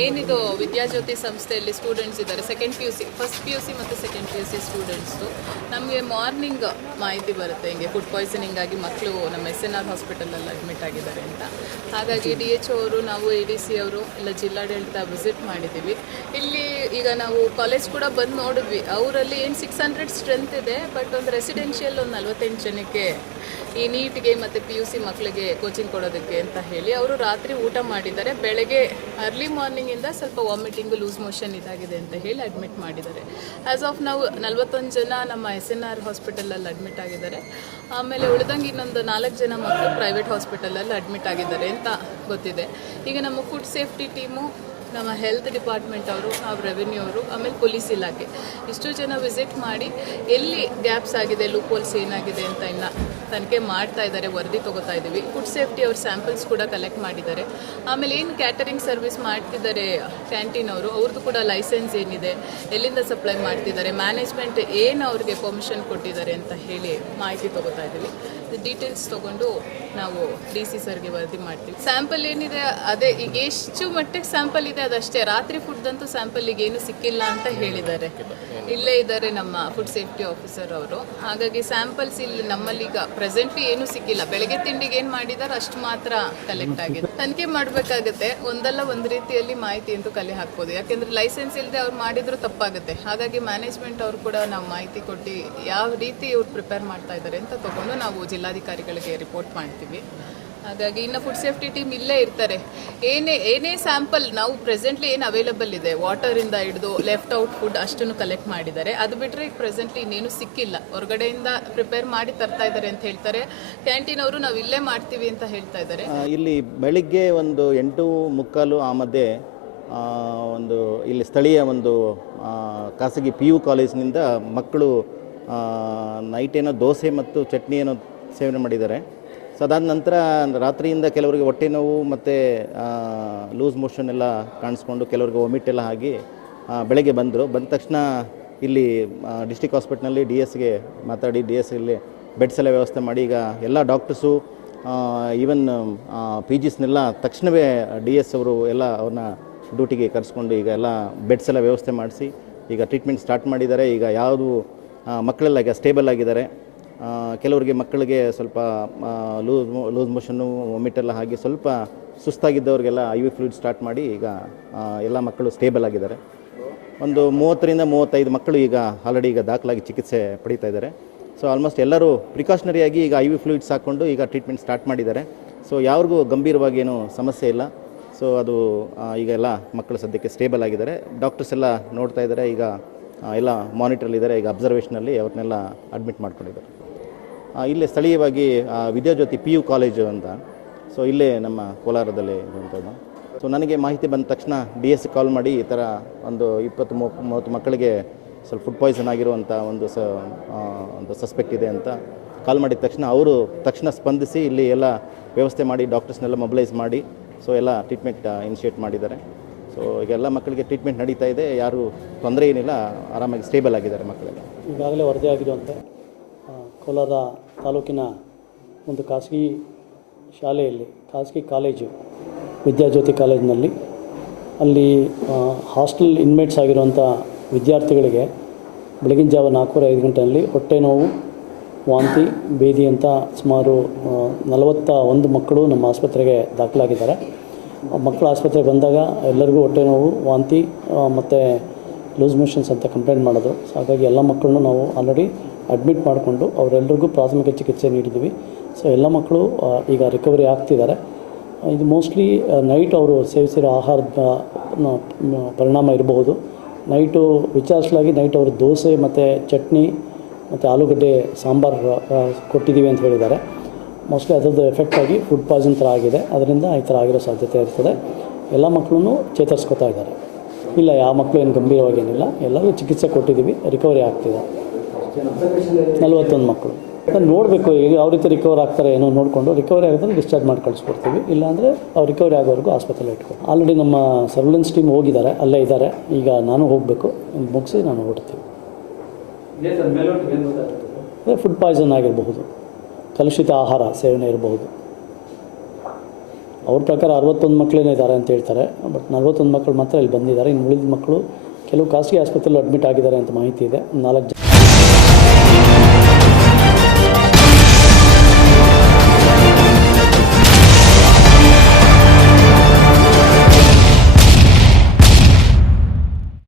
ಏನಿದು ವಿದ್ಯಾಜ್ಯೋತಿ ಸಂಸ್ಥೆಯಲ್ಲಿ ಸ್ಟೂಡೆಂಟ್ಸ್ ಇದ್ದಾರೆ, second P U C, first P U C ಮತ್ತು second P U C students. ನಮಗೆ ಮಾರ್ನಿಂಗ್ ಮಾಹಿತಿ ಬರುತ್ತೆ, ಹಿಂಗೆ ಫುಡ್ ಪಾಯ್ಸನಿಂಗ್ ಆಗಿ ಮಕ್ಕಳು ನಮ್ಮ SNR ಹಾಸ್ಪಿಟಲಲ್ಲಿ ಅಡ್ಮಿಟ್ ಆಗಿದ್ದಾರೆ ಅಂತ. ಹಾಗಾಗಿ DH ಅವರು, ನಾವು ADC ಅವರು ಎಲ್ಲ ಜಿಲ್ಲಾಡಳಿತ ವಿಸಿಟ್ ಮಾಡಿದ್ದೀವಿ. ಇಲ್ಲಿ ಈಗ ನಾವು ಕಾಲೇಜ್ ಕೂಡ ಬಂದು ನೋಡಿದ್ವಿ. ಅವರಲ್ಲಿ ಏನು 600 ಸ್ಟ್ರೆಂತ್ ಇದೆ, ಬಟ್ ಒಂದು ರೆಸಿಡೆನ್ಷಿಯಲ್ ಒಂದು 48 ಜನಕ್ಕೆ ಈ ನೀಟ್ಗೆ ಮತ್ತು PUC ಮಕ್ಕಳಿಗೆ ಕೋಚಿಂಗ್ ಕೊಡೋದಕ್ಕೆ ಅಂತ ಹೇಳಿ ಅವರು ರಾತ್ರಿ ಊಟ ಮಾಡಿದ್ದಾರೆ. ಬೆಳಗ್ಗೆ ಅರ್ಲಿ ಮಾರ್ನಿಂಗಿಂದ ಸ್ವಲ್ಪ ವಾಮಿಟಿಂಗು, ಲೂಸ್ ಮೋಷನ್ ಇದಾಗಿದೆ ಅಂತ ಹೇಳಿ ಅಡ್ಮಿಟ್ ಮಾಡಿದ್ದಾರೆ. ಆ್ಯಸ್ ಆಫ್ ನಾವು 41 ಜನ ನಮ್ಮ SNR ಹಾಸ್ಪಿಟಲಲ್ಲಿ ಅಡ್ಮಿಟ್ ಆಗಿದ್ದಾರೆ. ಆಮೇಲೆ ಉಳಿದಂಗೆ ಇನ್ನೊಂದು 4 ಜನ ಮಕ್ಕಳು ಪ್ರೈವೇಟ್ ಹಾಸ್ಪಿಟಲಲ್ಲಿ ಅಡ್ಮಿಟ್ ಆಗಿದ್ದಾರೆ ಅಂತ ಗೊತ್ತಿದೆ. ಈಗ ನಮ್ಮ ಫುಡ್ ಸೇಫ್ಟಿ ಟೀಮು, ನಮ್ಮ ಹೆಲ್ತ್ ಡಿಪಾರ್ಟ್ಮೆಂಟ್ ಅವರು, ನಾವು ರೆವೆನ್ಯೂ ಅವರು, ಆಮೇಲೆ ಪೊಲೀಸ್ ಇಲಾಖೆ ಇಷ್ಟು ಜನ ವಿಸಿಟ್ ಮಾಡಿ ಎಲ್ಲಿ ಗ್ಯಾಪ್ಸ್ ಆಗಿದೆ, ಲೂಪೋಲ್ಸ್ ಏನಾಗಿದೆ ಅಂತ ಇನ್ನು ತನಿಖೆ ಮಾಡ್ತಾ ಇದ್ದಾರೆ, ವರದಿ ತೊಗೋತಾ ಇದ್ದೀವಿ. ಫುಡ್ ಸೇಫ್ಟಿ ಅವ್ರ ಸ್ಯಾಂಪಲ್ಸ್ ಕೂಡ ಕಲೆಕ್ಟ್ ಮಾಡಿದ್ದಾರೆ. ಆಮೇಲೆ ಏನು ಕ್ಯಾಟರಿಂಗ್ ಸರ್ವಿಸ್ ಮಾಡ್ತಿದ್ದಾರೆ ಕ್ಯಾಂಟೀನ್ ಅವರು, ಅವ್ರದ್ದು ಕೂಡ ಲೈಸೆನ್ಸ್ ಏನಿದೆ, ಎಲ್ಲಿಂದ ಸಪ್ಲೈ ಮಾಡ್ತಿದ್ದಾರೆ, ಮ್ಯಾನೇಜ್ಮೆಂಟ್ ಏನು ಅವ್ರಿಗೆ ಪರ್ಮಿಷನ್ ಕೊಟ್ಟಿದ್ದಾರೆ ಅಂತ ಹೇಳಿ ಮಾಹಿತಿ ತೊಗೋತಾ ಇದ್ದೀವಿ. ಡೀಟೇಲ್ಸ್ ತೊಗೊಂಡು ನಾವು DC ಸರ್ಗೆ ವರದಿ ಮಾಡ್ತೀವಿ. ಸ್ಯಾಂಪಲ್ ಏನಿದೆ ಅದೇ, ಈಗ ಎಷ್ಟು ಮಟ್ಟಿಗೆ ಸ್ಯಾಂಪಲ್ ಇದೆ ಅದಷ್ಟೇ. ರಾತ್ರಿ ಫುಡ್ದಂತೂ ಸ್ಯಾಂಪಲ್ಗೆ ಏನು ಸಿಕ್ಕಿಲ್ಲ ಅಂತ ಹೇಳಿದ್ದಾರೆ. ಇಲ್ಲೇ ಇದ್ದಾರೆ ನಮ್ಮ ಫುಡ್ ಸೇಫ್ಟಿ ಆಫೀಸರ್ ಅವರು. ಹಾಗಾಗಿ ಸ್ಯಾಂಪಲ್ಸ್ ಇಲ್ಲಿ ನಮ್ಮಲ್ಲಿ ಈಗ ಪ್ರೆಸೆಂಟ್ಲಿ ಏನೂ ಸಿಕ್ಕಿಲ್ಲ. ಬೆಳಗ್ಗೆ ತಿಂಡಿಗೆ ಏನು ಮಾಡಿದಾರೆ ಅಷ್ಟು ಮಾತ್ರ ಕಲೆಕ್ಟ್ ಆಗಿದೆ. ತನಿಖೆ ಮಾಡಬೇಕಾಗುತ್ತೆ. ಒಂದಲ್ಲ ಒಂದು ರೀತಿಯಲ್ಲಿ ಮಾಹಿತಿ ಅಂತೂ ಕಲೆ ಹಾಕ್ಬೋದು. ಯಾಕೆಂದರೆ ಲೈಸೆನ್ಸ್ ಇಲ್ಲದೆ ಅವ್ರು ಮಾಡಿದ್ರು ತಪ್ಪಾಗುತ್ತೆ. ಹಾಗಾಗಿ ಮ್ಯಾನೇಜ್ಮೆಂಟ್ ಅವರು ಕೂಡ ನಾವು ಮಾಹಿತಿ ಕೊಟ್ಟು ಯಾವ ರೀತಿ ಇವ್ರು ಪ್ರಿಪೇರ್ ಮಾಡ್ತಾ ಇದ್ದಾರೆ ಅಂತ ತಗೊಂಡು ನಾವು ಜಿಲ್ಲಾಧಿಕಾರಿಗಳಿಗೆ ರಿಪೋರ್ಟ್ ಮಾಡ್ತೀವಿ. ಹಾಗಾಗಿ ಇನ್ನು ಫುಡ್ ಸೇಫ್ಟಿ ಟೀಮ್ ಇಲ್ಲೇ ಇರ್ತಾರೆ. ಏನೇ ಸ್ಯಾಂಪಲ್ ನಾವು ಪ್ರೆಸೆಂಟ್ಲಿ ಏನು ಅವೈಲಬಲ್ ಇದೆ, ವಾಟರಿಂದ ಹಿಡಿದು ಲೆಫ್ಟ್ ಔಟ್ ಫುಡ್ ಅಷ್ಟನ್ನು ಕಲೆಕ್ಟ್ ಮಾಡಿದ್ದಾರೆ. ಅದು ಬಿಟ್ಟರೆ ಈಗ ಪ್ರೆಸೆಂಟ್ಲಿ ಇನ್ನೇನು ಸಿಕ್ಕಿಲ್ಲ. ಹೊರಗಡೆಯಿಂದ ಪ್ರಿಪೇರ್ ಮಾಡಿ ತರ್ತಾ ಇದ್ದಾರೆ ಅಂತ ಹೇಳ್ತಾರೆ. ಕ್ಯಾಂಟೀನ್ ಅವರು ನಾವು ಇಲ್ಲೇ ಮಾಡ್ತೀವಿ ಅಂತ ಹೇಳ್ತಾ ಇದ್ದಾರೆ. ಇಲ್ಲಿ ಬೆಳಿಗ್ಗೆ ಒಂದು 8:45 ಆ ಮಧ್ಯೆ ಒಂದು ಇಲ್ಲಿ ಸ್ಥಳೀಯ ಒಂದು ಖಾಸಗಿ PU ಕಾಲೇಜಿನಿಂದ ಮಕ್ಕಳು ನೈಟ್ ಏನೋ ದೋಸೆ ಮತ್ತು ಚಟ್ನಿ ಏನೋ ಸೇವನೆ ಮಾಡಿದ್ದಾರೆ. ಸೊ ಅದಾದ ನಂತರ ರಾತ್ರಿಯಿಂದ ಕೆಲವರಿಗೆ ಹೊಟ್ಟೆ ನೋವು ಮತ್ತು ಲೂಸ್ ಮೋಷನ್ ಎಲ್ಲ ಕಾಣಿಸ್ಕೊಂಡು ಕೆಲವರಿಗೆ ವಾಮಿಟ್ ಎಲ್ಲ ಆಗಿ ಬೆಳಗ್ಗೆ ಬಂದ ತಕ್ಷಣ ಇಲ್ಲಿ ಡಿಸ್ಟ್ರಿಕ್ಟ್ ಹಾಸ್ಪಿಟ್ಲಲ್ಲಿ DSಗೆ ಮಾತಾಡಿ DSಲ್ಲಿ ಬೆಡ್ಸ್ ಎಲ್ಲ ವ್ಯವಸ್ಥೆ ಮಾಡಿ ಈಗ ಎಲ್ಲ ಡಾಕ್ಟರ್ಸು ಈವನ್ PGಸ್ನೆಲ್ಲ ತಕ್ಷಣವೇ DS ಅವರು ಎಲ್ಲ ಅವ್ರನ್ನ ಡ್ಯೂಟಿಗೆ ಕರೆಸ್ಕೊಂಡು ಈಗ ಎಲ್ಲ ಬೆಡ್ಸ್ ಎಲ್ಲ ವ್ಯವಸ್ಥೆ ಮಾಡಿಸಿ ಈಗ ಟ್ರೀಟ್ಮೆಂಟ್ ಸ್ಟಾರ್ಟ್ ಮಾಡಿದ್ದಾರೆ. ಈಗ ಯಾವುದು ಮಕ್ಕಳೆಲ್ಲ ಈಗ ಸ್ಟೇಬಲ್ ಆಗಿದ್ದಾರೆ. ಕೆಲವರಿಗೆ ಮಕ್ಕಳಿಗೆ ಸ್ವಲ್ಪ ಲೂಸ್ ಮೋಷನ್ನು, ವಾಮಿಟೆಲ್ಲ ಆಗಿ ಸ್ವಲ್ಪ ಸುಸ್ತಾಗಿದ್ದವ್ರಿಗೆಲ್ಲ IV ಫ್ಲೂಯಿಡ್ ಸ್ಟಾರ್ಟ್ ಮಾಡಿ ಈಗ ಎಲ್ಲ ಮಕ್ಕಳು ಸ್ಟೇಬಲ್ ಆಗಿದ್ದಾರೆ. ಒಂದು 30ರಿಂದ 35 ಮಕ್ಕಳು ಈಗ ಆಲ್ರೆಡಿ ಈಗ ದಾಖಲಾಗಿ ಚಿಕಿತ್ಸೆ ಪಡೀತಾ ಇದ್ದಾರೆ. ಸೊ ಆಲ್ಮೋಸ್ಟ್ ಎಲ್ಲರೂ ಪ್ರಿಕಾಷನರಿಯಾಗಿ ಈಗ IV ಫ್ಲೂಯಿಡ್ಸ್ ಹಾಕ್ಕೊಂಡು ಈಗ ಟ್ರೀಟ್ಮೆಂಟ್ ಸ್ಟಾರ್ಟ್ ಮಾಡಿದ್ದಾರೆ. ಸೊ ಯಾರಿಗೂ ಗಂಭೀರವಾಗಿ ಏನೂ ಸಮಸ್ಯೆ ಇಲ್ಲ. ಸೊ ಅದು ಈಗ ಎಲ್ಲ ಮಕ್ಕಳು ಸದ್ಯಕ್ಕೆ ಸ್ಟೇಬಲ್ ಆಗಿದ್ದಾರೆ. ಡಾಕ್ಟರ್ಸ್ ಎಲ್ಲ ನೋಡ್ತಾ ಇದ್ದಾರೆ. ಈಗ ಎಲ್ಲ ಮಾನಿಟ್ರಲ್ಲಿದ್ದಾರೆ. ಈಗ ಅಬ್ಸರ್ವೇಷನಲ್ಲಿ ಅವ್ರನ್ನೆಲ್ಲ ಅಡ್ಮಿಟ್ ಮಾಡ್ಕೊಂಡಿದ್ದಾರೆ. ಇಲ್ಲೇ ಸ್ಥಳೀಯವಾಗಿ ವಿದ್ಯಾಜ್ಯೋತಿ PU ಕಾಲೇಜು ಅಂತ, ಸೊ ಇಲ್ಲೇ ನಮ್ಮ ಕೋಲಾರದಲ್ಲಿ ಇರುವಂಥದ್ದು. ಸೊ ನನಗೆ ಮಾಹಿತಿ ಬಂದ ತಕ್ಷಣ DS ಕಾಲ್ ಮಾಡಿ ಈ ಥರ ಒಂದು 20-30 ಮಕ್ಕಳಿಗೆ ಸ್ವಲ್ಪ ಫುಡ್ ಪಾಯ್ಸನ್ ಆಗಿರುವಂಥ ಒಂದು ಸಸ್ಪೆಕ್ಟ್ ಇದೆ ಅಂತ ಕಾಲ್ ಮಾಡಿದ ತಕ್ಷಣ ಅವರು ತಕ್ಷಣ ಸ್ಪಂದಿಸಿ ಇಲ್ಲಿ ಎಲ್ಲ ವ್ಯವಸ್ಥೆ ಮಾಡಿ ಡಾಕ್ಟರ್ಸ್ನೆಲ್ಲ ಮೊಬಿಲೈಸ್ ಮಾಡಿ ಸೊ ಎಲ್ಲ ಟ್ರೀಟ್ಮೆಂಟ್ ಇನಿಷಿಯೇಟ್ ಮಾಡಿದ್ದಾರೆ. ಸೊ ಈಗ ಎಲ್ಲ ಮಕ್ಕಳಿಗೆ ಟ್ರೀಟ್ಮೆಂಟ್ ನಡೀತಾ ಇದೆ. ಯಾರೂ ತೊಂದರೆ ಏನಿಲ್ಲ, ಆರಾಮಾಗಿ ಸ್ಟೇಬಲ್ ಆಗಿದ್ದಾರೆ ಮಕ್ಕಳೆಲ್ಲ. ಈಗಾಗಲೇ ವರದಿಯಾಗಿರುವಂತೆ ಕೋಲಾರ ತಾಲೂಕಿನ ಒಂದು ಖಾಸಗಿ ಶಾಲೆಯಲ್ಲಿ, ಖಾಸಗಿ ಕಾಲೇಜು ವಿದ್ಯಾಜ್ಯೋತಿ ಕಾಲೇಜಿನಲ್ಲಿ ಅಲ್ಲಿ ಹಾಸ್ಟೆಲ್ ಇನ್ಮೇಟ್ಸ್ ಆಗಿರುವಂಥ ವಿದ್ಯಾರ್ಥಿಗಳಿಗೆ ಬೆಳಗಿನ ಜಾವ 4-5 ಗಂಟೆಯಲ್ಲಿ ಹೊಟ್ಟೆ ನೋವು, ವಾಂತಿ, ಭೇದಿ ಅಂತ ಸುಮಾರು 41 ಮಕ್ಕಳು ನಮ್ಮ ಆಸ್ಪತ್ರೆಗೆ ದಾಖಲಾಗಿದ್ದಾರೆ. ಮಕ್ಕಳು ಆಸ್ಪತ್ರೆಗೆ ಬಂದಾಗ ಎಲ್ಲರಿಗೂ ಹೊಟ್ಟೆ ನೋವು, ವಾಂತಿ ಮತ್ತು ಲೂಸ್ ಮೋಷನ್ಸ್ ಅಂತ ಕಂಪ್ಲೇಂಟ್ ಮಾಡೋದು. ಸೊ ಹಾಗಾಗಿ ಎಲ್ಲ ಮಕ್ಕಳನ್ನು ನಾವು ಆಲ್ರೆಡಿ ಅಡ್ಮಿಟ್ ಮಾಡಿಕೊಂಡು ಅವರೆಲ್ಲರಿಗೂ ಪ್ರಾಥಮಿಕ ಚಿಕಿತ್ಸೆ ನೀಡಿದ್ದೀವಿ. ಸೊ ಎಲ್ಲ ಮಕ್ಕಳು ಈಗ ರಿಕವರಿ ಆಗ್ತಿದ್ದಾರೆ. ಇದು ಮೋಸ್ಟ್ಲಿ ನೈಟ್ ಅವರು ಸೇವಿಸಿರೋ ಆಹಾರದ ಪರಿಣಾಮ ಇರಬಹುದು. ನೈಟು ವಿಚಾರಿಸಲಾಗಿ ನೈಟ್ ಅವರು ದೋಸೆ ಮತ್ತು ಚಟ್ನಿ ಮತ್ತು ಆಲೂಗಡ್ಡೆ ಸಾಂಬಾರು ಕೊಟ್ಟಿದ್ದೀವಿ ಅಂತ ಹೇಳಿದ್ದಾರೆ. ಮೋಸ್ಟ್ಲಿ ಅದರದ್ದು ಎಫೆಕ್ಟಾಗಿ ಫುಡ್ ಪಾಯ್ಸನ್ ಥರ ಆಗಿದೆ. ಅದರಿಂದ ಈ ಥರ ಆಗಿರೋ ಸಾಧ್ಯತೆ ಇರ್ತದೆ. ಎಲ್ಲ ಮಕ್ಕಳನ್ನು ಚೇತರಿಸ್ಕೊತಾ ಇದ್ದಾರೆ. ಇಲ್ಲ, ಯಾವ ಮಕ್ಕಳು ಏನು ಗಂಭೀರವಾಗೇನಿಲ್ಲ, ಎಲ್ಲರಿಗೂ ಚಿಕಿತ್ಸೆ ಕೊಟ್ಟಿದ್ದೀವಿ, ರಿಕವರಿ ಆಗ್ತಿದೆ. 41 ಮಕ್ಕಳು ನೋಡಬೇಕು ಈಗ ಯಾವ ರೀತಿ ರಿಕವರ್ ಆಗ್ತಾರೆ ಏನೋ ನೋಡಿಕೊಂಡು ರಿಕವರಿ ಆಗಿದ್ರೆ ಡಿಸ್ಚಾರ್ಜ್ ಮಾಡಿ ಕಳಿಸ್ಕೊಡ್ತೀವಿ. ಇಲ್ಲಾಂದರೆ ಅವ್ರು ರಿಕವರಿ ಆಗೋವರೆಗೂ ಆಸ್ಪತ್ರೆಯಲ್ಲಿ ಇಟ್ಕೊಂಡು ಆಲ್ರೆಡಿ ನಮ್ಮ ಸರ್ವೆಲೆನ್ಸ್ ಟೀಮ್ ಹೋಗಿದ್ದಾರೆ, ಅಲ್ಲೇ ಇದ್ದಾರೆ. ಈಗ ನಾನು ಹೋಗಬೇಕು, ಮುಗಿಸಿ ನಾನು ಹೊರಡ್ತೀವಿ. ಅದೇ ಫುಡ್ ಪಾಯ್ಸನ್ ಆಗಿರಬಹುದು, ಕಲುಷಿತ ಆಹಾರ ಸೇವನೆ ಇರಬಹುದು. ಅವ್ರ ಪ್ರಕಾರ 61 ಮಕ್ಕಳೇನೇ ಇದ್ದಾರೆ ಅಂತ ಹೇಳ್ತಾರೆ. ಬಟ್ 41 ಮಕ್ಕಳು ಮಾತ್ರ ಇಲ್ಲಿ ಬಂದಿದ್ದಾರೆ. ಇನ್ನು ಉಳಿದ ಮಕ್ಕಳು ಕೆಲವು ಖಾಸಗಿ ಆಸ್ಪತ್ರೆಯಲ್ಲಿ ಅಡ್ಮಿಟ್ ಆಗಿದ್ದಾರೆ ಅಂತ ಮಾಹಿತಿ ಇದೆ. 4 ಜನ